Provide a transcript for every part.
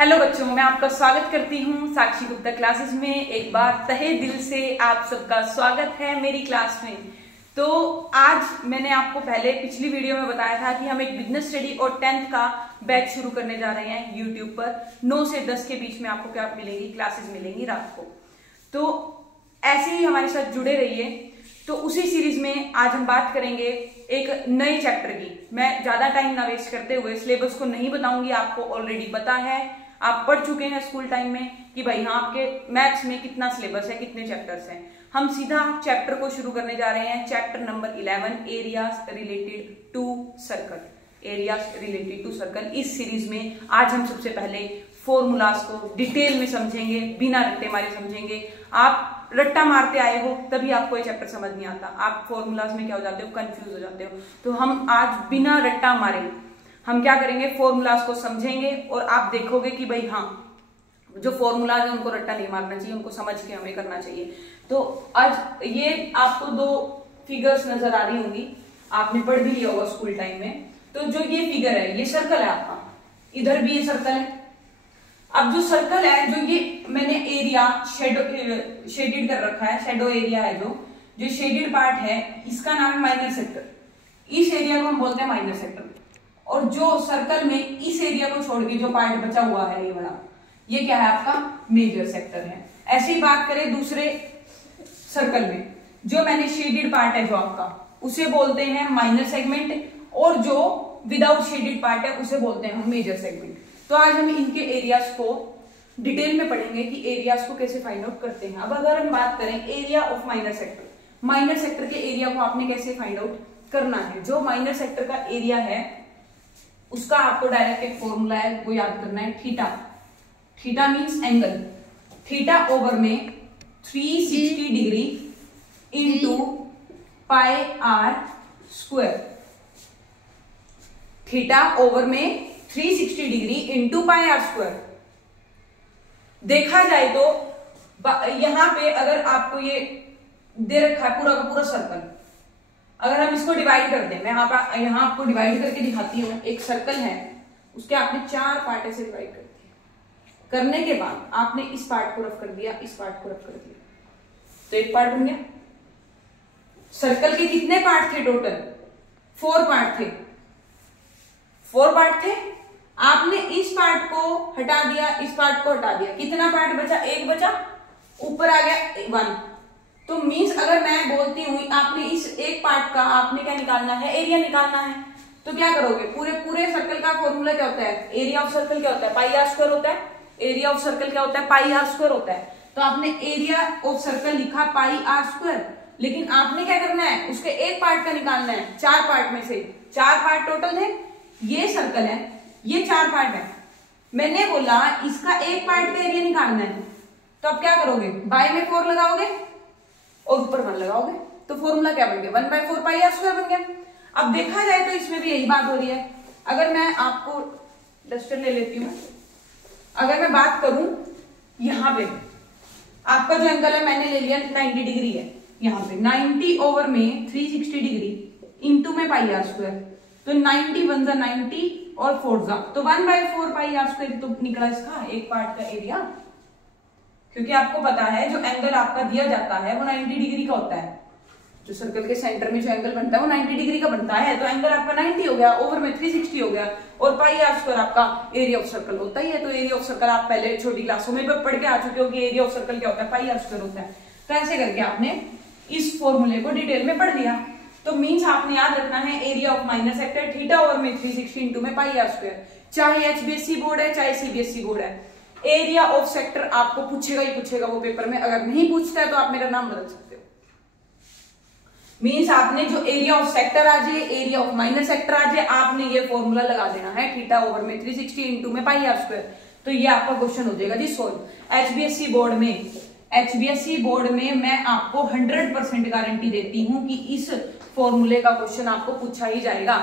Hello बच्चों, मैं आपका स्वागत करती हूँ साक्षी गुप्ता क्लासेस में। एक बार तहे दिल से आप सबका स्वागत है मेरी क्लास में। तो आज मैंने आपको पहले पिछली वीडियो में बताया था कि हम एक बिजनेस स्टडी और 10th का बैच शुरू करने जा रहे हैं यूट्यूब पर। 9 से 10 के बीच में आपको क्या मिलेंगी, क्लासेस मिलेंगी रात को। तो ऐसे ही हमारे साथ जुड़े रहिए। तो उसी सीरीज में आज हम बात करेंगे एक नए चैप्टर की। मैं ज्यादा टाइम ना वेस्ट करते हुए सिलेबस को नहीं बताऊंगी, आपको ऑलरेडी पता है, आप पढ़ चुके हैं स्कूल टाइम में कि भाई हाँ आपके मैथ्स में कितना सिलेबस है, कितने चैप्टर्स हैं। हम सीधा चैप्टर को शुरू करने जा रहे हैं। Chapter number 11, areas related to circle. Areas related to circle. इस सीरीज में आज हम सबसे पहले फॉर्मूलाज को डिटेल में समझेंगे, बिना रट्टे मारे समझेंगे। आप रट्टा मारते आए हो तभी आपको ये चैप्टर समझ नहीं आता, आप फॉर्मूलाज में क्या हो जाते हो, कंफ्यूज हो जाते हो। तो हम आज बिना रट्टा मारे हम क्या करेंगे, फॉर्मूलाज को समझेंगे और आप देखोगे कि भाई हाँ जो फॉर्मूलाज है उनको रट्टा नहीं मारना चाहिए, उनको समझ के हमें करना चाहिए। तो आज ये आपको 2 फिगर्स नजर आ रही होंगी, आपने पढ़ भी लिया होगा स्कूल टाइम में। तो जो ये फिगर है ये सर्कल है आपका, इधर भी ये सर्कल है। अब जो सर्कल है, जो ये मैंने एरिया शेडेड कर रखा है, शेडो एरिया है, जो शेडेड पार्ट है इसका नाम है माइनर सेक्टर। इस एरिया को हम बोलते हैं माइनर सेक्टर। और जो सर्कल में इस एरिया को छोड़ के जो पार्ट बचा हुआ है ये बड़ा, ये क्या है आपका मेजर सेक्टर है। ऐसे ही बात करें दूसरे सर्कल में, जो मैंने शेडेड पार्ट है जो आपका, उसे बोलते हैं माइनर सेगमेंट, और जो विदाउट शेडेड पार्ट है उसे बोलते हैं हम मेजर सेगमेंट। तो आज हम इनके एरियाज को डिटेल में पढ़ेंगे कि एरियाज को कैसे फाइंड आउट करते हैं। अब अगर हम बात करें area of minor sector, minor sector के एरिया को आपने कैसे फाइंड आउट करना है। जो माइनर सेक्टर का एरिया है उसका आपको डायरेक्ट एक फॉर्मूला है वो याद करना है, theta. Theta means angle. Theta over में 360 degree into pi are square. Theta over में 360 degree into pi are square. देखा जाए तो यहां पे अगर आपको ये दे रखा है पूरा का पूरा सर्कल, अगर हम इसको डिवाइड कर दें, मैं यहां आपको डिवाइड करके दिखाती हूं। एक सर्कल है, उसके आपने 4 पार्ट ऐसे डिवाइड कर दिए। करने के बाद आपने इस पार्ट को रफ कर दिया, इस पार्ट को रफ कर दिया, तो एक पार्ट बन गया। सर्कल के कितने पार्ट थे टोटल? 4 पार्ट थे। 4 पार्ट थे। आपने इस पार्ट को हटा दिया, इस पार्ट को हटा दिया, कितना पार्ट बचा? 1 बचा, ऊपर आ गया 1। तो मींस अगर मैं बोलती हूं आपने इस एक पार्ट का आपने क्या निकालना है, एरिया निकालना है, तो क्या करोगे? पूरे सर्कल का फॉर्मूला क्या होता है? एरिया ऑफ सर्कल क्या होता है? पाई आर स्क्वायर होता है। एरिया ऑफ सर्कल क्या होता है? पाई आर स्क्वायर होता है। तो आपने एरिया ऑफ सर्कल लिखा पाई आर स्क्वायर, लेकिन आपने क्या करना है, उसके एक पार्ट का निकालना है। 4 पार्ट में से 4 पार्ट टोटल है। ये सर्कल है, ये 4 पार्ट है। मैंने बोला इसका एक पार्ट का एरिया निकालना है, तो आप क्या करोगे? बाय में 4 लगाओगे और ऊपर 1 लगाओगे, तो फॉर्मूला क्या बन गया? 1/4 पाई आर स्क्वायर बन गया। अब देखा जाए तो इसमें भी यही बात हो रही है। अगर मैं आपको डस्टर ले लेती हूं, अगर मैं बात करूं यहां पे आपका जो एंगल है मैंने ले लिया 90 डिग्री है। यहां पे 90 ओवर में 360 डिग्री इंटू में पाई आर स्क्वायर, तो 90 1 जा 90 और 4 जा, तो 1/4 पाई आर स्क्वायर तो निकला इसका एक पार्ट का एरिया। क्योंकि आपको पता है जो एंगल आपका दिया जाता है वो 90 डिग्री का होता है। जो सर्कल के सेंटर में जो एंगल बनता है वो 90 डिग्री का बनता है। तो एंगल आपका 90 हो गया, ओवर में 360 हो गया, और पाई आर स्क्वायर आपका एरिया ऑफ सर्कल होता ही है। तो एरिया ऑफ सर्कल आप पहले छोटी क्लासों में पढ़ के आ चुके हो कि एरिया ऑफ सर्कल क्या होता है, पाई आर स्क्वायर होता है। तो ऐसे करके आपने इस फॉर्मूले को डिटेल में पढ़ लिया। तो मीन्स आपने याद रखना है area of minor sector theta over में 360 इंटू में पाई आर स्क्वायर। चाहे एचबीएससी बोर्ड है चाहे सीबीएसई बोर्ड है, एरिया ऑफ सेक्टर आपको पूछेगा ही पूछेगा वो पेपर में। अगर नहीं पूछता है तो आप मेरा नाम बदल सकते हो। मींस आपने जो एरिया ऑफ सेक्टर आ जाए, एरिया ऑफ माइनर सेक्टर आ जाए, आपने ये फॉर्मूला लगा देना है, थीटा ओवर में 360 इंटू में पाई आर स्क्वायर। तो ये आपका क्वेश्चन हो जाएगा जी सोल्व। एचबीएससी बोर्ड में मैं आपको 100% गारंटी देती हूं कि इस फॉर्मूले का क्वेश्चन आपको पूछा ही जाएगा।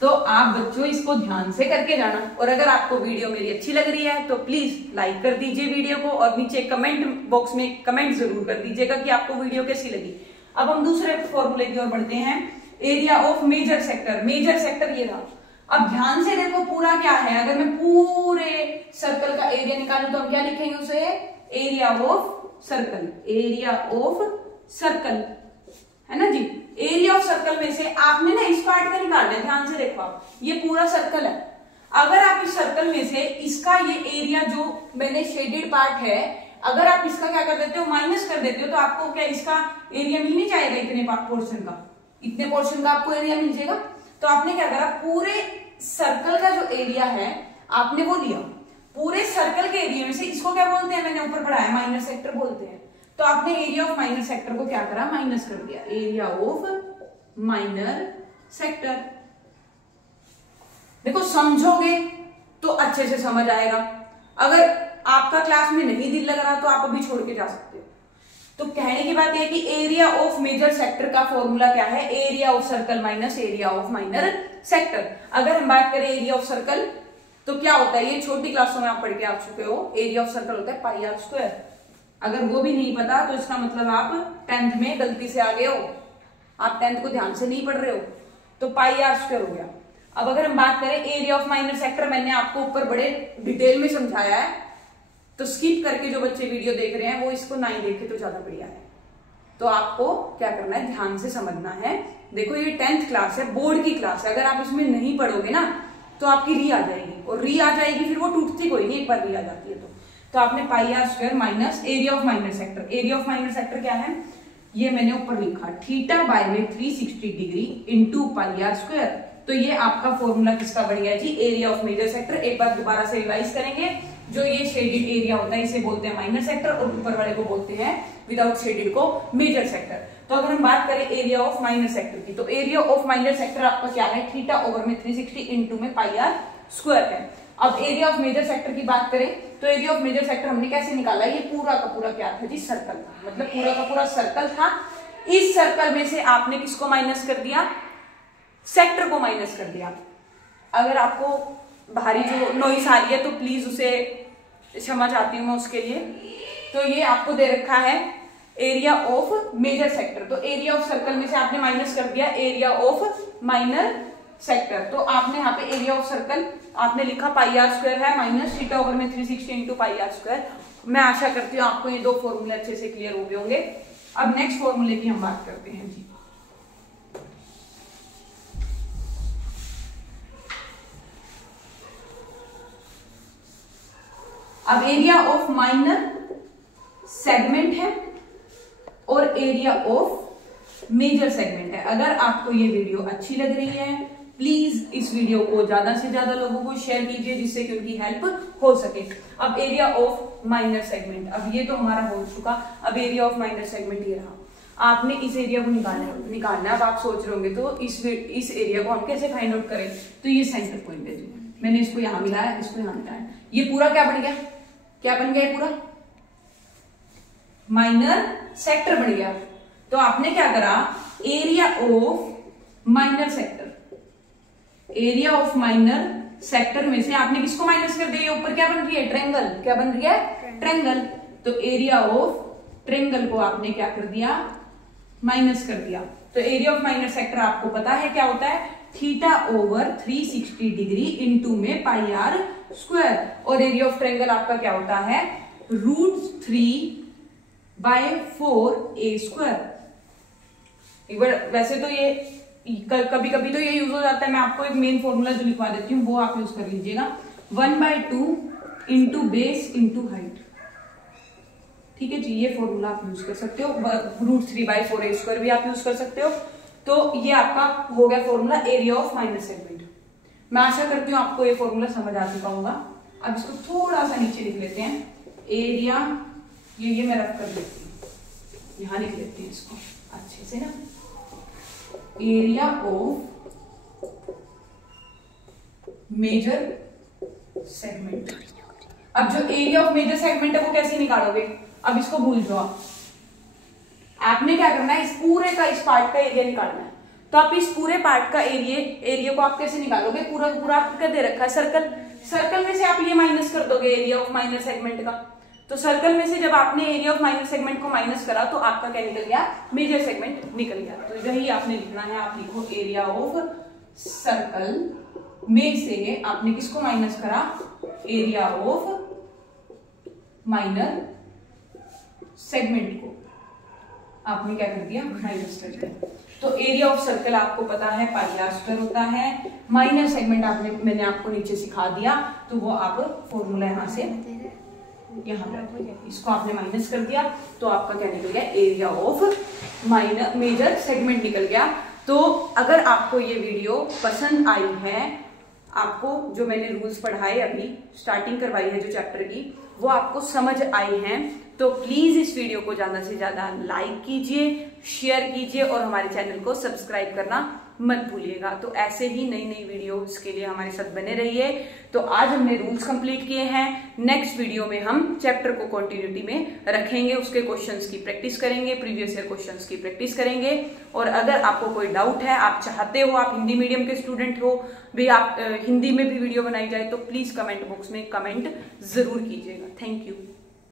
तो आप बच्चों इसको ध्यान से करके जाना। और अगर आपको वीडियो मेरी अच्छी लग रही है तो प्लीज लाइक कर दीजिए वीडियो को, और नीचे कमेंट बॉक्स में कमेंट जरूर कर दीजिएगा कि आपको वीडियो कैसी लगी। अब हम दूसरे फॉर्मूले की ओर बढ़ते हैं, area of major sector. Major sector ये रहा। अब ध्यान से देखो पूरा क्या है, अगर मैं पूरे सर्कल का एरिया निकालूं तो हम क्या लिखेंगे उसे, area of circle, area of circle, है ना जी। एरिया ऑफ सर्कल में से आपने ना इस पार्ट का निकालना है, ध्यान से देखो आप, ये पूरा सर्कल है। अगर आप इस सर्कल में से इसका ये एरिया जो मैंने शेडेड पार्ट है, अगर आप इसका क्या कर देते हो, माइनस कर देते हो, तो आपको क्या इसका एरिया मिल नहीं जाएगा, इतने पोर्शन का, इतने पोर्शन का आपको एरिया मिल जाएगा। तो आपने क्या करा, पूरे सर्कल का जो एरिया है आपने वो लिया, पूरे सर्कल के एरिया में से इसको क्या बोलते हैं, मैंने ऊपर पढ़ाया माइनर सेक्टर बोलते हैं। तो आपने एरिया ऑफ माइनर सेक्टर को क्या करा, माइनस कर दिया, एरिया ऑफ माइनर सेक्टर। देखो समझोगे तो अच्छे से समझ आएगा, अगर आपका क्लास में नहीं दिल लग रहा तो आप अभी छोड़ के जा सकते हो। तो कहने की बात यह कि एरिया ऑफ मेजर सेक्टर का फॉर्मूला क्या है, area of circle minus area of minor sector. अगर हम बात करें एरिया ऑफ सर्कल तो क्या होता है, ये छोटी क्लासों में आप पढ़ के आ चुके हो, एरिया ऑफ सर्कल होता है पाई आर स्क्वायर। अगर वो भी नहीं पता तो इसका मतलब आप 10th में गलती से आ गए हो, आप 10th को ध्यान से नहीं पढ़ रहे हो। तो पाई आर स्क्वायर हो गया। अब अगर हम बात करें एरिया ऑफ माइनर सेक्टर, मैंने आपको ऊपर बड़े डिटेल में समझाया है, तो स्किप करके जो बच्चे वीडियो देख रहे हैं वो इसको ना ही देखे तो ज्यादा बढ़िया है। तो आपको क्या करना है, ध्यान से समझना है। देखो ये 10th क्लास है, बोर्ड की क्लास है, अगर आप इसमें नहीं पढ़ोगे ना तो आपकी री आ जाएगी, और री आ जाएगी फिर वो टूटती कोई नहीं, एक बार री आ जाती है। तो आपने pi are square minus area of minor sector, area of minor sector क्या है, ये मैंने ऊपर लिखा थीटा बाय में 360 degree into pi are square. तो ये आपका फॉर्मूला किसका बन गया जी, एरिया ऑफ मेजर सेक्टर। एक बार दोबारा से रिवाइज करेंगे, जो ये शेडेड एरिया होता है इसे बोलते हैं माइनर सेक्टर, और ऊपर वाले को बोलते हैं विदाउट शेडेड को मेजर सेक्टर। तो अगर हम बात करें एरिया ऑफ माइनर सेक्टर की, तो एरिया ऑफ माइनर सेक्टर आपका क्या है, थीटा ओवर में 360 इंटू में पाई आर स्क्वायर है। अब एरिया ऑफ मेजर सेक्टर की बात करें तो एरिया ऑफ मेजर सेक्टर हमने कैसे निकाला, ये पूरा का पूरा क्या था जी, सर्कल था, मतलब पूरा का पूरा सर्कल था। इस सर्कल में से आपने किसको माइनस कर दिया, सेक्टर को माइनस कर दिया। अगर आपको बाहरी जो नॉइस आ रही है तो प्लीज उसे क्षमा चाहती हूं मैं उसके लिए। तो ये आपको दे रखा है एरिया ऑफ मेजर सेक्टर, तो एरिया ऑफ सर्कल में से आपने माइनस कर दिया एरिया ऑफ माइनर सेक्टर। तो आपने यहाँ पे एरिया ऑफ सर्कल आपने लिखा पाई आर स्क्वायर है माइनस थीटा ओवर में 360 इंटू पाई आर स्क्वायर। मैं आशा करती हूँ आपको ये दो फॉर्मूले अच्छे से क्लियर हो गए होंगे। अब नेक्स्ट फॉर्मूले की हम बात करते हैं जी। अब एरिया ऑफ माइनर सेगमेंट है और एरिया ऑफ मेजर सेगमेंट है। अगर आपको ये वीडियो अच्छी लग रही है प्लीज इस वीडियो को ज्यादा से ज्यादा लोगों को शेयर कीजिए जिससे कि उनकी हेल्प हो सके। अब एरिया ऑफ माइनर सेगमेंट, अब ये तो हमारा हो चुका। अब एरिया ऑफ माइनर सेगमेंट ये रहा, आपने इस एरिया को निकालना है। अब आप सोच रहे होंगे तो इस एरिया को हम कैसे फाइंड आउट करें, तो ये सेंटर पॉइंट है जी, मैंने इसको यहां मिलाया, इसको यहां मिलाया, ये पूरा क्या बन गया, क्या बन गया, पूरा माइनर सेक्टर बन गया। तो आपने क्या करा, area of minor sector, area of minor sector में से आपने किसको माइनस कर दिया, ऊपर क्या बन रही है, ट्रायंगल, क्या बन रही है, ट्रायंगल। तो एरिया ऑफ ट्रायंगल को आपने क्या कर दिया, माइनस कर दिया। तो एरिया ऑफ माइनर सेक्टर आपको पता है क्या होता है, थीटा ओवर 360 डिग्री इंटू में पाई आर स्क्वायर। और एरिया ऑफ ट्रायंगल आपका क्या होता है, √3/4a²। एक बार वैसे तो ये कभी कभी तो ये यूज हो जाता है, मैं आपको एक मेन फॉर्मूला जो लिखवा देती हूँ वो आप यूज कर लीजिएगा, 1/2 इंटू बेस इंटू हाइट। ठीक है जी, ये फॉर्मूला आप यूज कर सकते हो। √3/4a² भी आप यूज कर सकते हो। तो ये आपका हो गया formula area of minor segment. मैं आशा करती हूँ आपको ये फॉर्मूला समझ आ चुका होगा। अब इसको थोड़ा सा नीचे लिख लेते हैं, एरिया, ये मैं रफ कर देती हूँ, यहां लिख लेते हैं इसको अच्छे से ना, एरिया ऑफ मेजर सेगमेंट। अब जो एरिया ऑफ मेजर सेगमेंट है वो कैसे निकालोगे, अब इसको भूल जाओ, आपने क्या करना है, इस पूरे का इस पार्ट का एरिया निकालना है। तो आप इस पूरे पार्ट का एरिया को आप कैसे निकालोगे, पूरा पूरा आपका दे रखा है सर्कल, सर्कल में से आप ये माइनस कर दोगे एरिया ऑफ माइनर सेगमेंट का। तो सर्कल में से जब आपने एरिया ऑफ माइनर सेगमेंट को माइनस करा तो आपका क्या निकल गया, मेजर सेगमेंट निकल गया। तो यही आपने लिखना है, आप लिखो एरिया ऑफ सर्कल में से आपने किसको माइनस करा, एरिया ऑफ माइनर सेगमेंट को आपने क्या कर दिया, माइनस कर दिया। तो एरिया ऑफ सर्कल आपको पता है पाई आर स्क्वायर होता है, माइनर सेगमेंट मैंने आपको नीचे सिखा दिया, तो वो आप फॉर्मूला यहाँ से यहाँ पे इसको आपने माइनस कर दिया, तो आपका क्या निकल गया, area of minor major segment निकल गया। तो अगर आपको ये वीडियो पसंद आई है, आपको जो मैंने रूल्स पढ़ाए अभी स्टार्टिंग करवाई है जो चैप्टर की, वो आपको समझ आई हैं, तो प्लीज इस वीडियो को ज्यादा से ज्यादा लाइक कीजिए, शेयर कीजिए और हमारे चैनल को सब्सक्राइब करना मत भूलिएगा। तो ऐसे ही नई नई वीडियोस के लिए हमारे साथ बने रहिए। तो आज हमने रूल्स कंप्लीट किए हैं, नेक्स्ट वीडियो में हम चैप्टर को कंटिन्यूटी में रखेंगे, उसके क्वेश्चंस की प्रैक्टिस करेंगे, प्रीवियस ईयर क्वेश्चंस की प्रैक्टिस करेंगे। और अगर आपको कोई डाउट है, आप चाहते हो, आप हिंदी मीडियम के स्टूडेंट हो भी, आप हिंदी में भी वीडियो बनाई जाए, तो प्लीज कमेंट बॉक्स में कमेंट जरूर कीजिएगा। Thank you.